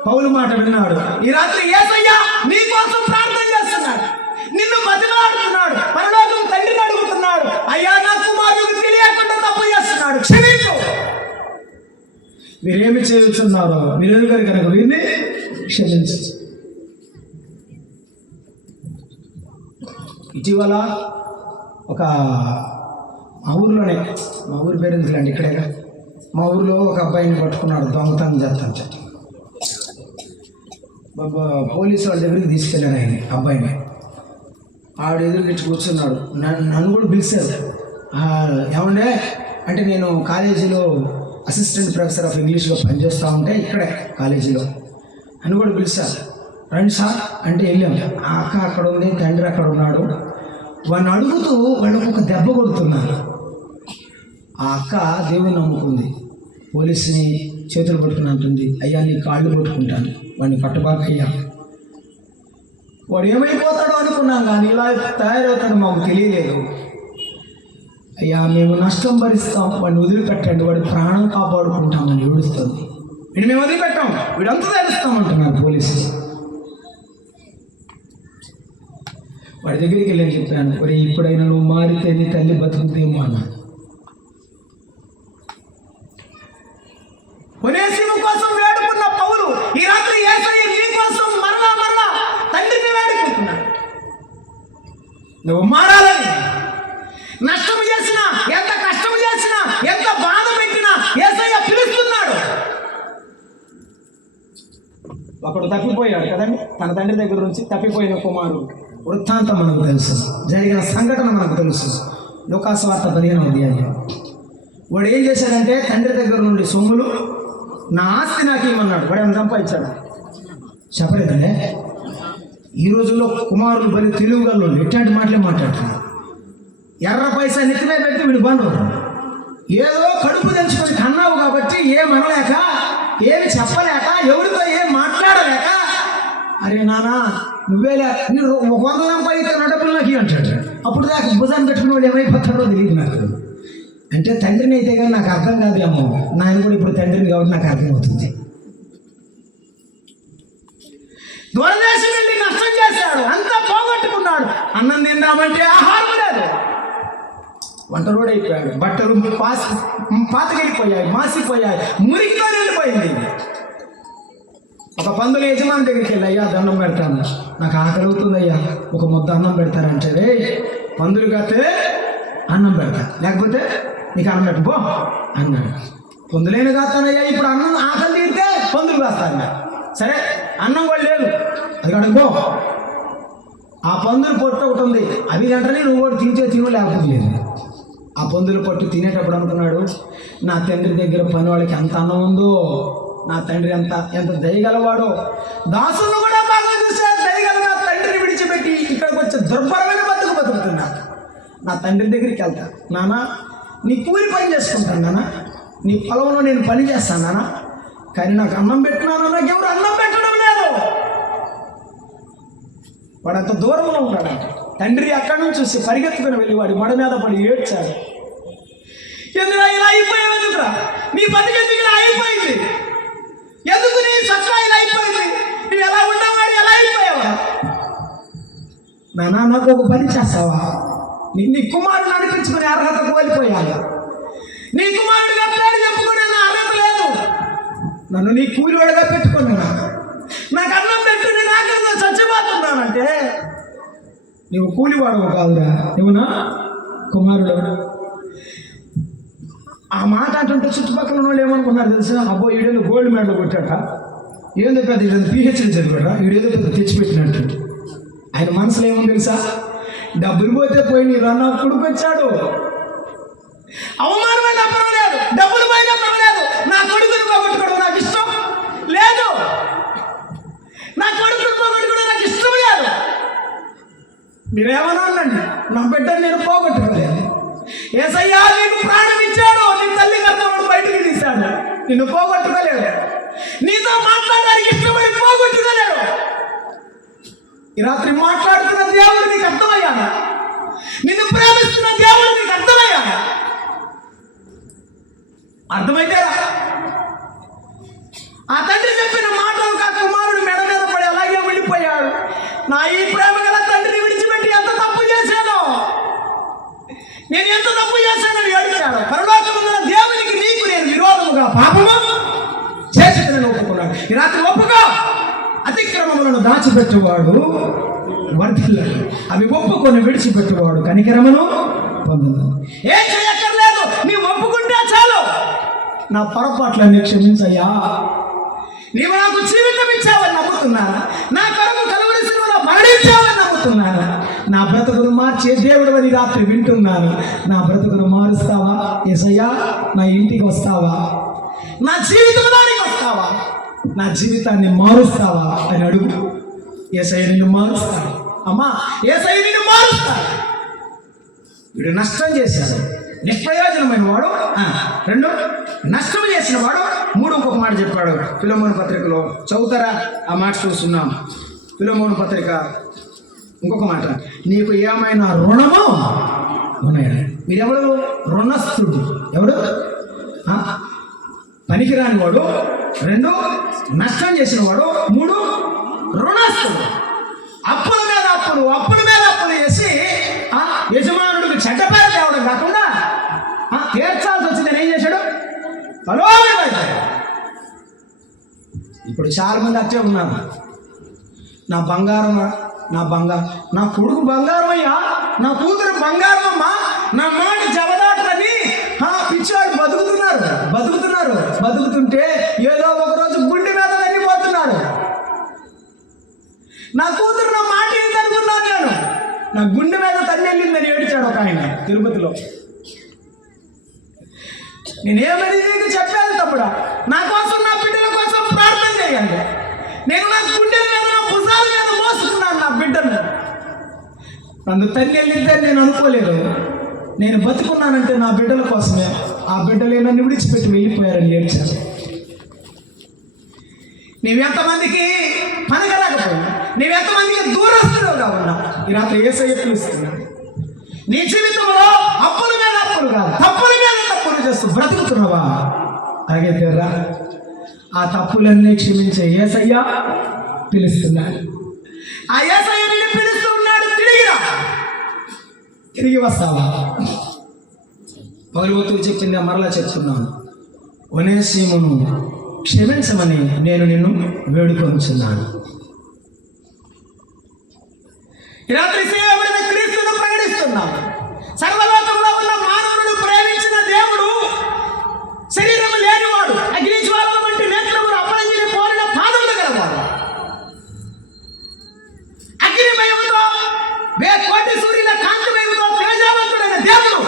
పౌలు మాట విన్నాడు. ఈ రాత్రి యేసయ్య నీ కోసం ప్రార్థన చేస్తున్నాడు, నిన్ను బతిమాడుతున్నాడు, పరలోకం తండ్రిని అడుగుతున్నాడు, అయ్యా నా కుమారుడు తెలియకుండా తప్పు చేస్తున్నాడు, మీరేమి చేస్తున్నారో మీరు ఎదుగురు కనుక వీరిని క్షమించు. ఇటీవల ఒక మా ఊరిలోనే, మా ఊరి పేరు ఎందుకులేండి, ఇక్కడేగా, మా ఊరిలో ఒక అబ్బాయిని పట్టుకున్నాడు దొంగతనం చేస్తాను చెప్పి. పోలీసు వాళ్ళ దగ్గరికి తీసుకెళ్ళాను ఆయన అబ్బాయిని. ఆవిడ ఎదురుగిచ్చి కూర్చున్నాడు. నన్ను కూడా పిలిచారు. ఏమండే అంటే నేను కాలేజీలో అసిస్టెంట్ ప్రొఫెసర్ ఆఫ్ ఇంగ్లీష్గా పనిచేస్తూ ఉంటే ఇక్కడే కాలేజీలో అని కూడా పిలిచారు. రండి సార్ అంటే వెళ్ళాం. ఆ అక్క అక్కడ ఉంది, తండ్రి అక్కడ ఉన్నాడు. వాడిని అడుగుతూ వాళ్ళకు ఒక దెబ్బ కొడుతున్నారు. ఆ అక్క దేవుని నమ్ముకుంది. పోలీసుని చేతులు పట్టుకుని అంటుంది, అయ్యా నీ కాళ్ళు పట్టుకుంటాను, వాడిని పట్టబాకయ్యా. వాడు ఏమైపోతాడో అనుకున్నాం కానీ ఇలా తయారవుతాడు మాకు తెలియలేదు. అయ్యా మేము నష్టం భరిస్తాం, వాడిని వదిలిపెట్టండి, వాడి ప్రాణం కాపాడుకుంటామని ఏడుస్తుంది. వీడు మేము వదిలిపెట్టాం, వీడంతా తెలుస్తామంటున్నారు పోలీసులు. వాడి దగ్గరికి వెళ్ళి చెప్పాను, మరి ఇప్పుడైనా నువ్వు మారితే నీ తల్లి బతుకుతేమో అన్నాను. ఒనేసిము కోసం వేడుకున్న పౌలు ఈ రాత్రి యేసయ్య నీ కోసం మరలా మరలా తండ్రిని వేడుకుంటున్నాడు. నువ్వు మారాలని, నష్టం చేసినా, ఎంత కష్టం చేసినా, ఎంత బాధ పెట్టినా యేసయ్య పిలుస్తున్నాడు. ఒకడు తప్పిపోయాడు కదండి, తన తండ్రి దగ్గర నుంచి తప్పిపోయిన కుమారుడు వృత్తాంతం మనకు తెలుసు, జరిగిన సంఘటన మనకు తెలుసు. లూకాసు వార్త 15వ అధ్యాయం. వాడు ఏం చేశాడంటే తండ్రి దగ్గర నుండి సొమ్ములు, నా ఆస్తి నాకు ఇవ్వమన్నాడు. వాడు ఏమైనా సంపాదించాడు చెప్పలేదండి. ఈ రోజుల్లో కుమారులు బలి తెలుగులో ఎట్లాంటి మాటలే మాట్లాడుతున్నారు. ఎర్ర పైసా నెత్తిమే పెట్టి వీడు బండ్రు. ఏదో కడుపు తెంచుకొని కన్నావు కాబట్టి ఏం అనలేక, ఏమి చెప్పలేక, ఎవరితో ఏం మాట్లాడలేక, అరే నానా నువ్వేలే నేను 100 సంపాదిస్తే నా డబ్బులు నాకు అంటాడు. అప్పుడు దాకా భుజాన్ని పెట్టుకుని వాడు ఏమైపోతాడో తెలియదు నాకు. అంటే తండ్రిని అయితే కానీ నాకు అర్థం కాదేమో, నాయన కూడా ఇప్పుడు తండ్రిని కాబట్టి నాకు అర్థమవుతుంది. దూరదేశం వెళ్ళి నష్టం చేశాడు, అంతా పోగొట్టుకున్నాడు. అన్నం తిందామంటే ఆహారం లేదు, వంట రోడ్ అయిపోయాడు, బట్టలు పాతకెళ్ళిపోయాయి, మాసిపోయాయి, మురికితో నిండిపోయింది. ఒక పందుల యజమాని దగ్గరికి వెళ్ళి, అయ్యా దండం పెడతాను, నాకు ఆకలి అవుతుందయ్యా, ఒక ముద్ద అన్నం పెడతారంటే, పందులు కడితే అన్నం పెడతా, లేకపోతే నీకు అన్నం పెట్టు పో అన్నాడు. పొందులేని కాస్తానయ్యా, ఇప్పుడు అన్నం ఆకలి తీరితే పందులు కాస్తాను. సరే అన్నం కూడా లేదు, అది కడుగు పో. ఆ పందులు పొట్టు ఒకటి ఉంది, అవి గంటనే నువ్వు కూడా తిను లేకపోతే లేదు. ఆ పందులు పొట్టు తినేటప్పుడు అనుకున్నాడు, నా తండ్రి దగ్గర పని వాళ్ళకి ఎంత అన్నం ఉందో, నా తండ్రి ఎంత దయగలవాడో. దాసులను కూడా బాగా చూశాడు, దయగలగా తండ్రిని విడిచిపెట్టి ఇక్కడికి వచ్చే దుర్భరమైన బతుకుతున్నా. నా తండ్రి దగ్గరికి వెళ్తా, నాన్న నీ కూలి పని చేసుకుంటాను నాన్న, నీ పొలంలో నేను పని చేస్తాను నాన్న, కానీ నాకు అన్నం పెట్టినాను, నాకు ఎవరు అన్నం పెట్టడం లేదు. వాడు అంత దూరంలో ఉంటాడంట. తండ్రి అక్కడి నుంచి చూసి పరిగెత్తుకుని వెళ్ళి వాడి మడ మీద పడి ఏడ్చాడు. ఎందుకు ఇలా అయిపోయావు, ఎందుకురా నీ బతికెందుకు ఇలా అయిపోయింది, ఎందుకు నీ సత్తా ఇలా అయిపోయింది, నువ్వు ఎలా ఉండవాడు ఎలా అయిపోయావా, నాన్న నాకు ఒక పని చేస్తావా, నీ కుమారుడు అనిపించుకునే అర్హత కోల్పోయాలి, నీ కుమారుడిగా పేరు చెప్పుకునే నా అర్హత లేదు, నన్ను నీ కూలివాడుగా పెట్టుకున్నా, నాకు అన్నం పెట్టు, నేను ఆకలితో చచ్చిపోతున్నానంటే నువ్వు కూలివాడు కాదురా, నువ్వునా కుమారుడు. ఆ మాట అంటుంటే చుట్టుపక్కల ఉన్న వాళ్ళు ఏమనుకున్నారు తెలుసా, అబ్బో ఈడేదో గోల్డ్ మెడల్ కొట్టాట, ఏదో పెద్ద ఈడేదో పిహెచ్డీ చదివాడా, ఈడేదో పెద్ద తెచ్చిపెట్టినట్టు. ఆయన మనసులో ఏమో తెలుసా, డబ్బులు పోతే పోయి నీ రన్న కొడుకు వచ్చాడు, అవమానమైన పర్వాలేదు, డబ్బులు పోయినా పర్వాలేదు, నా కొడుకుని పోగొట్టుకోవడం నాకు ఇష్టం లేదు, నా కొడుకుని పోగొట్టుకోవడం నాకు ఇష్టం లేదు. మీరేమన్నా అనండి, నా బిడ్డను నేను పోగొట్టుకోలేదు. యేసయ్యా నీకు ప్రాణం ఇచ్చాడు, నీ తల్లి గర్భంలో బయటికి తీశాడు, నిన్ను పోగొట్టుకోలేడు, నీతో మాట్లాడడానికి ఇష్టపడి పోగొట్టుకోలేడు. ఈ రాత్రి మాట్లాడుతున్న దేవుడు నీకు అర్థమయ్యాను, నిన్ను ప్రేమిస్తున్న దేవుడు నీకు అర్థమయ్యాను. అర్థమైతే ఆ తండ్రి చెప్పిన మాటలు ఆ కుమారుడు మెడ మీద పడి అలాగే వెళ్ళిపోయాడు. నా ఈ ప్రేమ గల తండ్రిని విడిచిపెట్టి ఎంత తప్పు చేశాను, నేను ఎంత తప్పు చేశానని ఏడిచాడు. పరలోకమున్న దేవునికి నీకు నేను విరోధముగా పాపము అన్నాడు. ఈ రాత్రి ఒప్పుకో. అతిక్రమములను దాచిపెట్టువాడు వర్ధిల్లాడు, అవి ఒప్పుకొని విడిచిపెట్టువాడు కనికరమును పొందదు. ఏం చేయక్కర్లేదు, నీవు ఒప్పుకుంటే చాలు. నా పొరపాట్లన్నీ క్షమించయ్యా, నీవు నాకు జీవితం ఇచ్చావని నమ్ముతున్నాను, నా కొరకు కలువరి సిలువలో మరణించావని నమ్ముతున్నాను, నా బ్రతుకును మార్చే దేవుడు అని రాత్రి వింటున్నాను. నా బ్రతుకును మారుస్తావా యేసయ్యా? నా ఇంటికి వస్తావా? నా జీవితంలోనికి వస్తావా? నా జీవితాన్ని మారుస్తావా అని అడుగు. యేసయ్య నిన్ను మారుస్తాడు. అమ్మా, యేసయ్య నిన్ను మారుస్తాడు. వీడు నష్టం చేశాడు, నిష్ప్రయోజనమైన వాడు. 2 నష్టం చేసిన వాడు. 3 ఇంకొక మాట చెప్పాడు ఫిలమోను పత్రికలో. చదువుతారా? ఆ మాట చూస్తున్నాం. ఫిలమోను పత్రిక ఇంకొక మాట, నీకు ఏమైనా రుణము ఉన్నాయా? మీరెవడు? రుణస్థుడు. ఎవడు? పనికిరాని వాడు. 2 నష్టం చేసిన వాడు. 3 రుణస్థుడు. అప్పుల మీద అప్పులు, అప్పుల మీద అప్పులు చేసి యజమానుడికి చెడ్డ పేరు తేవడం కాకుండా తీర్చాల్సి వచ్చిందని ఏం చేశాడు? ఇప్పుడు చాలా మంది అట్టే ఉన్నారు. నా బంగారం, నా కొడుకు బంగారం అయ్యా, నా కూతురు బంగారం అమ్మా, నా మాట జవదాటని పిచ్చివాడు బతుకుతుంటే ఏదో ఒక రోజు గుండె మీద వెళ్ళిపోతున్నారు. నా కూతురు నా మాట ఏంటనుకున్నాను నేను, నా గుండె మీద తన్నెళ్ళిందని ఏడిచాడు ఒక ఆయన తిరుపతిలో. నేనేమని నీకు చెప్పాను తప్పుడా? నా కోసం, నా బిడ్డల కోసం ప్రార్థన చేయండి. నేను నా గుండెల మీద, నా భుజాల మీద మోసుకున్నాను నా బిడ్డను. నన్ను తన్నెళ్ళిద్దని నేను అనుకోలేదు. నేను బతుకున్నానంటే నా బిడ్డల కోసమే. ఆ బిడ్డలే నన్ను విడిచిపెట్టి వెళ్ళిపోయారని ఏడ్చాను. నీవెంతమందికి పనగలేకపోయినా, నీవెంతమందికి దూరస్తులుగా ఉన్నా, ఈ రాత్రి యేసయ్య పిలుస్తున్నాడు. నీ జీవితంలో అప్పుల మీద అప్పులు కాదు, తప్పుల మీద తప్పులు చేస్తూ బ్రతుకుతున్నావా? అలాగైతే రా, ఆ తప్పులన్నీ క్షమించే యేసయ్య పిలుస్తున్నాడు. ఆ యేసయ్య నిన్ను పిలుస్తూ ఉన్నాడు. తిరిగి వస్తావా? పౌలు చెప్పింది మరలా చెప్తున్నాను. ఒనేసిమును క్షమించమని నేను నిన్ను వేడుకొనుచున్నాను. రాత్రి సేవకుడైన క్రీస్తును ప్రకటిస్తున్నాను. సర్వలోకంలో ఉన్న మానవుడు ప్రేమించిన దేవుడు శరీరం లేనివాడు, అగ్నిజ్వాలల వంటి నేత్రములు, అపరంజిని పోలిన పాదములు గలవాడు, అగ్నిమయముతో కోటి సూర్యుల కాంతిమయముతో తేజవంతుడైన దేవుడు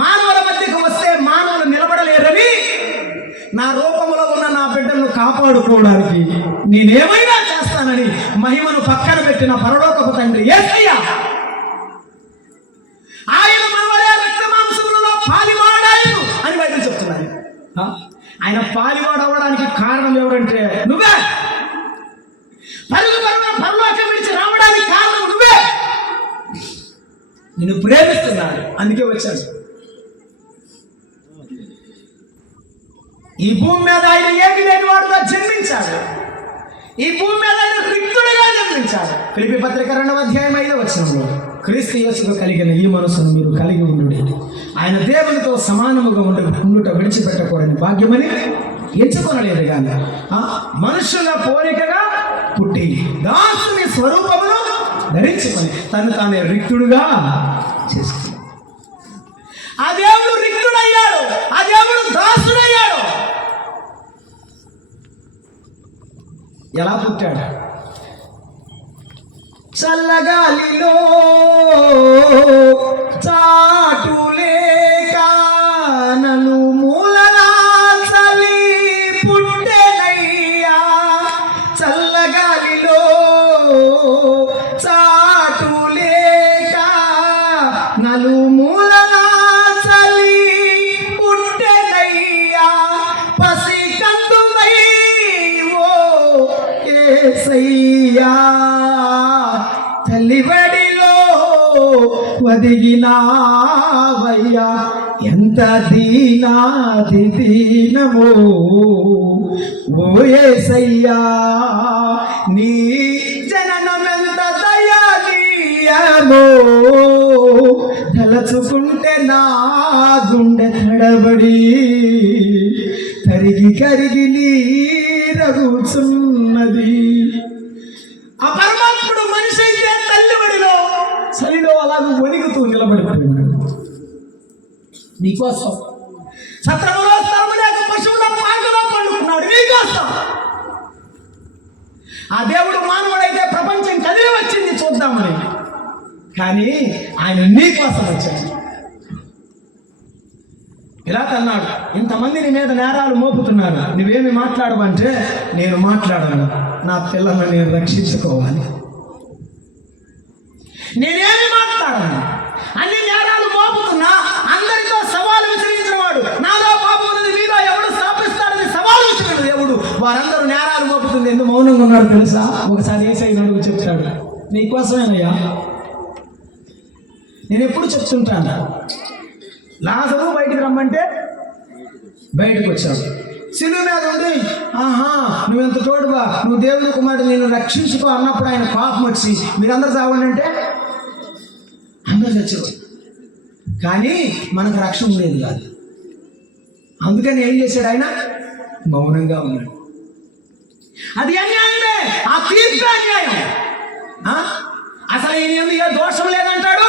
మానవుల మధ్యకు వస్తే మానవులు నిలబడలేరని, నా రూపంలో ఉన్న నా బిడ్డలను కాపాడుకోవడానికి నేనేమైనా చేస్తానని మహిమను పక్కన పెట్టిన పరలోకపు తండ్రి యేసయ్య, ఆయన మనవలే రక్త మాంసములలో పాలివాడాయను అని బైబిల్ చెప్తున్నాను. ఆయన పాలివాడు అవ్వడానికి కారణం ఎవరంటే నువ్వే. పరలోకం విడిచి రావడానికి కారణం నువ్వే. నిన్ను ప్రేమిస్తున్నాడు, అందుకే వచ్చాడు. ఈ భూమి మీద ఆయన ఏమి లేని వాడుగా జన్మించాడు. ఈ భూమి మీద ఆయన రిక్తుడిగా జన్మించాడు. ఫిలిప్పీ పత్రిక 2వ అధ్యాయం 5వ వచనంలో, క్రీస్తు యేసుకు కలిగిన ఈ మనసును మీరు కలిగి ఉండుడి, ఆయన దేవునితో సమానముగా ఉండుట విడిచిపెట్టకూడని భాగ్యమని ఎంచుకొనలేదు కానీ మనుషుల పోలికగా పుట్టి దాసుని స్వరూపమును ధరించుకొని తను తానే రిక్తుడుగా చేసుకున్నాడు. ఆ దేవుడు రిక్తుడయ్యాడు, ఆ దేవుడు దాసుడయ్యాడు. ఎలా పుట్టాడు? చల్లగాలిలో చాటులేక నలు మూలలా చలి పుట్టెనయ్యా. చల్లగాలిలో చాటులేక నలు మూలలా చలి పుట్టెనయ్యా. పసి కందుమై ఓ యేసయ్యా, తల్లివడిలో వదిగినావయ్యా. ఎంత దీనాది దీనమో ఓ యేసయ్యా, నీ జననమెంత దయానీయమో. తలచుకుంటే నా గుండె తడబడి కరిగి కరిగి నీర విరగుచున్నది. ఆ పరమాత్ముడు మనిషి అయితే తల్లిబడిలో చలిలో అలాగ వణిగుతూ నిలబడిపోయినాడు నీకోసం. సత్రములో స్థలము లేక పశువుల పాకలో పండుకున్నాడు నీకోసం. ఆ దేవుడు మానవుడైతే ప్రపంచం కదిలి వచ్చింది చూద్దామని, కానీ ఆయన నీకోసం వచ్చాడు. ఇలా అన్నాడు, ఇంతమంది నీ మీద నేరాలు మోపుతున్నారు, నువ్వేమి మాట్లాడవంటే నేను మాట్లాడను, నా పిల్లల్ని నేను రక్షించుకోవాలి. నేనేమి మాట్లాడను, అన్ని నేరాలు మోపుతున్నా అందరితో సవాలు విసిరించిన వాడు, నాలో పాపం ఉన్నది మీలో ఎవడు స్థాపిస్తాడని సవాలు విసిరిన దేవుడు వారందరూ నేరాలు మోపుతుంది ఎందుకు మౌనంగా ఉన్నాడు తెలుసా? ఒకసారి యేసయ్య అడుగు చెప్తాడు, నీకోసమేనయ్యా. నేను ఎప్పుడు చెప్తుంటాను, లాజరు బయటికి రమ్మంటే బయటకు వచ్చావు, శిలువ మీద ఉండి నువ్వెంత తోడుగా నువ్వు దేవుని కుమారుడు నేను రక్షించుకో అన్నప్పుడు ఆయన పాపం వచ్చి మీరందరూ చావండి అంటే అందరు చచ్చేవాడు. కానీ మనకు రక్షణ ఉండేది కాదు. అందుకని ఏం చేశాడు ఆయన? మౌనంగా ఉన్నాడు. అది అన్యాయమే, ఆ తీర్పు అన్యాయం. అసలు ఈయన ఎందుకు ఏ దోషం లేదంటాడు,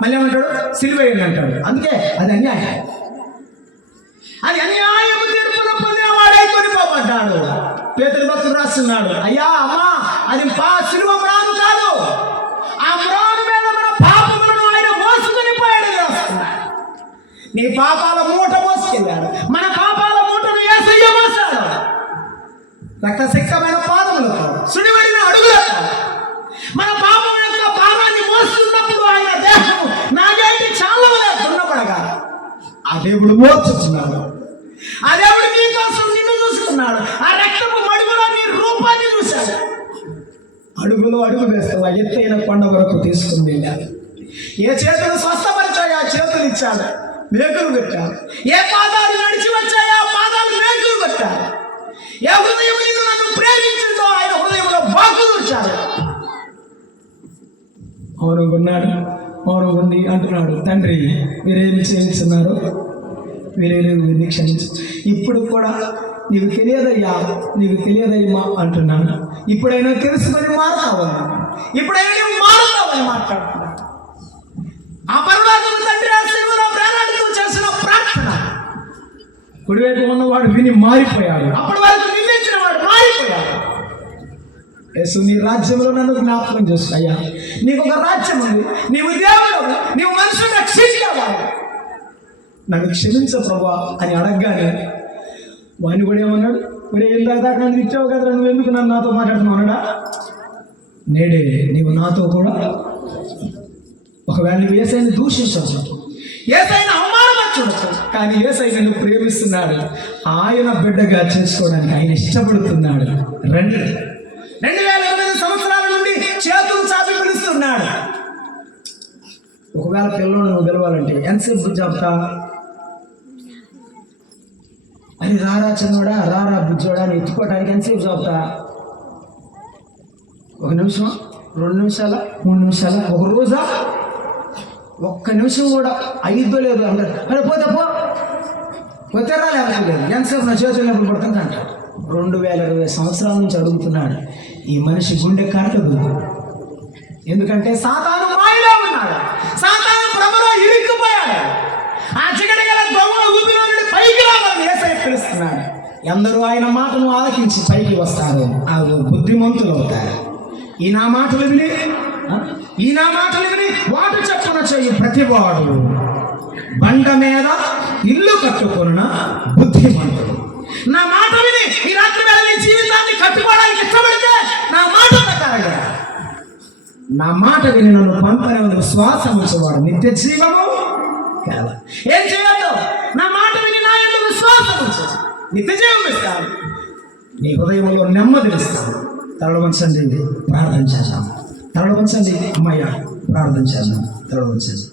మళ్ళీ ఏమంటాడు సిలువేయండి అంటాడు. అందుకే అది అన్యాయం. అది అన్యాయము తీర్పును పొందిన వాడై కొనిపోబడ్డాడు. పేతురు భక్తుడు రాస్తున్నాడు, అయ్యా అమ్మా అది సిలువ మ్రాను కాదు, ఆ మ్రాను మీద మన పాపములను ఆయన మోసుకొని పోయాడు రాస్తున్నాడు. నీ పాపాల మూట మోసుకెళ్ళాడు, మన పాపాల మూటను యేసయ్య మోసాడు. రక్తసిక్తమైన పాదములతో సుడివడిన అడుగులతో మన పాపం యొక్క భారాన్ని మోస్తున్నప్పుడు ఆయన దేహము నాగేటి చాలవలే దున్నపడగా ఆ దేవుడు మోస్తున్నాడు. ఆ దేవుడు నీ కోసం నిన్ను చూసుకున్నాడు. ఆ రక్తపు మడుగులో నీ రూపాన్ని చూశాడు. అడుగులో అడుగు వేస్తావు, ఎత్తైన కొండ వరకు తీసుకుని వెళ్ళాడు. ఏ చేతులు స్వస్థపరిచాయో ఆ చేతులు ఇచ్చాడు, మేకులు పెట్టాడు. ఏ పాదాలు నడిచి వచ్చాయో ఆ పాదాలు మేకులు పెట్టాడు. ఏ హృదయం నిన్ను నన్ను ప్రేమించిందో ఆయన హృదయంలో బాకులు వచ్చాడు. మౌనం ఉన్నాడు, మౌనం ఉంది అంటున్నాడు, తండ్రి మీరేమి చేస్తున్నారు, వీరిని క్షమించు. ఇప్పుడు కూడా నీకు తెలియదయ్యా, నీకు తెలియదయ్యా అంటున్నాను. ఇప్పుడైనా తెలుసుకొని మారుతావని, ఇప్పుడైనా నువ్వు మారుతావని మాట్లాడుతున్నాను. ఆ పరలోకపు తండ్రి ఆ శిలువలో వేలాడుతూ చేసిన ప్రార్థన కుడివైపు ఉన్నవాడు విని మారిపోయాడు. అప్పటి వరకు నిందించిన వాడు మారిపోయాడు. యేసు నీ రాజ్యంలో నన్ను జ్ఞాపకం చేస్తాయా, నీకు ఒక రాజ్యం ఉంది, నీవు దేవుడు, నీవు మనుషులు రక్షించేవాడు, నన్ను క్షమించ ప్రభా అని అడగగానే వాడిని కూడా ఏమన్నాడు, మరి ఇందాక నన్ను ఇచ్చావు కదా, నువ్వు ఎందుకు నన్ను నాతో మాట్లాడుతున్నావు అన్నాడా? నేడే నీవు నాతో కూడా, ఒకవేళ నువ్వు యేసయ్యని దూషించవచ్చు, యేసయ్యని అవమానపరచవచ్చు, కానీ యేసయ్య నిన్ను ప్రేమిస్తున్నాడు. ఆయన బిడ్డగా చేసుకోవడానికి ఆయన ఇష్టపడుతున్నాడు. రండి, 2020 సంవత్సరాల నుండి చేతులు చాపి పిలుస్తున్నాడు. ఒకవేళ పిల్లలు నువ్వు గెలవాలంటే ఎంతసేపు చెప్తా, అని రారా చిన్నోడా, రారా బుజ్జోడా అని ఎత్తుకోవడానికి ఎంతసేపు చెప్తా? 1 నిమిషం, 2 నిమిషాల, 3 నిమిషాల, 1 రోజా, 1 నిమిషం కూడా అయ్యిద్దో లేదు అంటారు. అరే పోతే పోతే రాలేదు, ఎంతసేపు నా చేతులు ఎప్పుడు పడుతుంది అంటారు. 2020 సంవత్సరాల నుంచి అడుగుతున్నాడు. ఈ మనిషి గుండె కరగదు, ఎందుకంటే సాతాను మాయలో ఉన్నాడు, సాతాను భ్రమలో ఇరుక్కుపోయాడు. ఆ చిగడి గల దొంగ ఊపిలో నుండి పైకి రావాలని యేసయ్య పిలుస్తున్నాడు. ఎందరూ ఆయన మాటను ఆలకించి పైకి వస్తారు, ఆ బుద్ధిమంతులు అవుతారు. ఈ నా మాటలు విని వాటి చెప్పున చెయ్యి ప్రతివాడు బండ మీద ఇల్లు కట్టుకున్న బుద్ధిమంతుడు. నా మాట విని ఈ రాత్రి వేళ నీ జీవితాన్ని కట్టుకోవడానికి ఇష్టపడితే నా మాట ప్రకారంగా, నా మాట విని నన్ను పంపనే విశ్వాసం ఉంచేవాడు నిత్య జీవము కదా. ఏం చేయాలో నా మాట విని నా యందు విశ్వాసం ఉంచు, నిత్య జీవం ఇస్తాను, నీ హృదయంలో నెమ్మదిస్తాను. తరలించండి, ప్రార్థన చేద్దాం. తరలించండి అమ్మయ్య, ప్రార్థన చేద్దాం. తరలించండి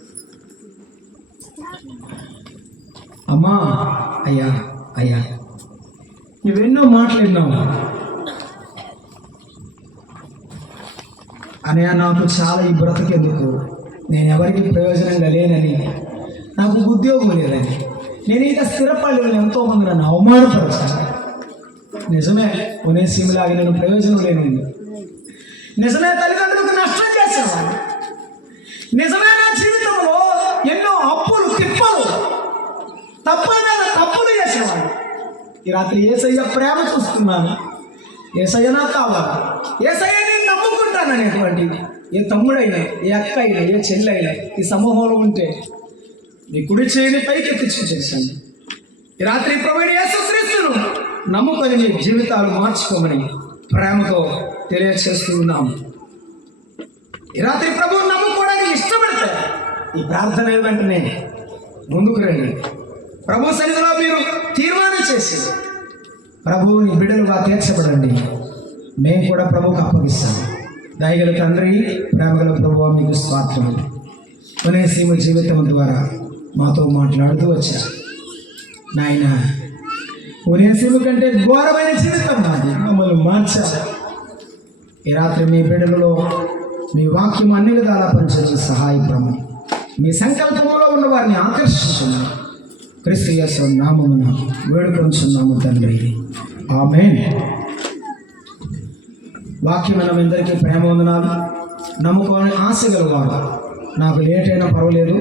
అమ్మా. అయ్యా అయ్యా, నువ్వెన్నో మాటలు విన్నావు అనయ్య, నాకు చాలా ఈ బ్రతకెందుకు, నేను ఎవరికి ప్రయోజనంగా లేనని, నాకు ఉద్యోగం లేదని, నేను ఇంకా స్థిరపడలేదని ఎంతోమంది నన్ను అవమానపరచాను. నిజమే, ఒనేసిములాగా నేను ప్రయోజనం లేనిది. నిజమే, తల్లిదండ్రులకు నష్టం చేసేవాడు. నిజమే, నా జీవితంలో ఎన్నో అప్పులు తిప్పలు తప్పుల మీద తప్పులు చేసేవాడు. ఈ రాత్రి యేసయ్య ప్రేమ చూస్తున్నాను. యేసయ్య నాకు కావాలి. యేసయ్య నేను నమ్ముకుంటాననేటువంటి ఏ తమ్ముడైనా, ఏ అక్క అయినా, ఏ చెల్లి అయినా ఈ సమూహంలో ఉంటే నీ కుడి చేయిని పైకెత్తి చేశాను. ఈ రాత్రి ప్రభువైన యేసుక్రీస్తును నమ్ముకొని మీ జీవితాలు మార్చుకోమని ప్రేమతో తెలియచేస్తూ ఉన్నాము. ఈ రాత్రి ప్రభువు నమ్ముకోవడానికి ఇష్టపడతారు. ఈ ప్రార్థన వెంటనే ముందుకు రండి. ప్రభు సన్నిధిలో మీరు తీర్మానం చేసి ప్రభువుని బిడ్డలుగా తీర్చబడండి. మేము కూడా ప్రభువుకు అప్పగిస్తాము. దయగల తండ్రి, ప్రేమగల ప్రభువా, మీకు స్వార్థము ఒనేసిము జీవితం ద్వారా మాతో మాట్లాడుతూ వచ్చారు. నాయన, ఒనేసిము కంటే ఘోరమైన జీవితం నాది, మమ్మల్ని మార్చాలి. ఈ రాత్రి మీ బిడ్డలలో మీ వాక్యం అన్ని విధాలా పనిచేసి సహాయపడమని, మీ సంకల్పంలో ఉన్న వారిని ఆకర్షించమని క్రీస్తు యేసు నామమున వేడుకొంచున్నాము తండ్రి. ఆమేన్. వాక్యం అందరికీ ప్రేమ వందనాలు. నమ్ముకోవాలని ఆశ గలవారు నాకు లేట్ అయినా పర్వాలేదు,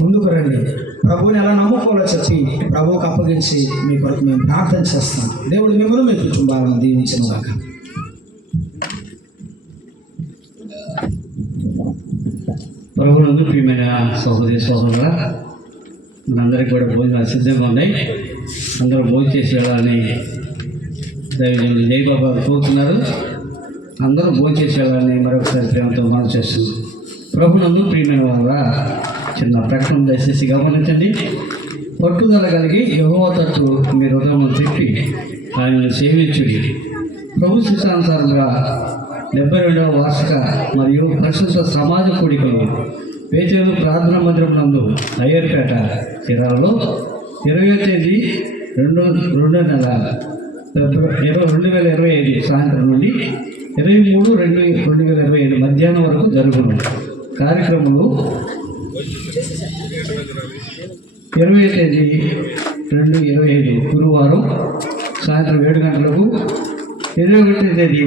ముందుకు రండి. ప్రభువుని ఎలా నమ్ముకోవాలో చెప్పి ప్రభువుకు అప్పగించి మీ కొరకు మేము ప్రార్థన చేస్తాం. దేవుడు మిమ్మల్ని మీ కుటుంబాలను దీవించుగాక. ప్రభువునందు ప్రియమైన సహోదరి సహోదరుల, మనందరికీ కూడా భోజనాలు సిద్ధంగా ఉన్నాయి. అందరూ భోజనం చేసి వెళ్ళాలని దైవజనులు జయబాబు గారు కోరుతున్నారు. అందరూ భోజనం చేసి వెళ్ళాలని మరొకసారి ప్రేమతో మనం చేస్తున్నాం. ప్రభువునందు ప్రియమైన వాళ్ళ చిన్న ప్రకటన దయచేసి గమనించండి. పట్టుదల కలిగి యెహోవా తట్టు మీ హృదయం తిప్పి ఆయనను సేవించుడి. ప్రభు శిష్టానుసారంగా 72వ వార్షిక మరియు ప్రస్తుత సమాజ కూడికలు పేచేరు ప్రార్థనా మందిరం నందు అయ్యర్పేట చీరాలలో 20వ తేదీ 2వ నెల 2025 సాయంత్రం నుండి 23/2/2025 మధ్యాహ్నం వరకు జరుగును. కార్యక్రమాలు 20వ తేదీ 2/25 గురువారం సాయంత్రం 7 గంటలకు, 21వ తేదీ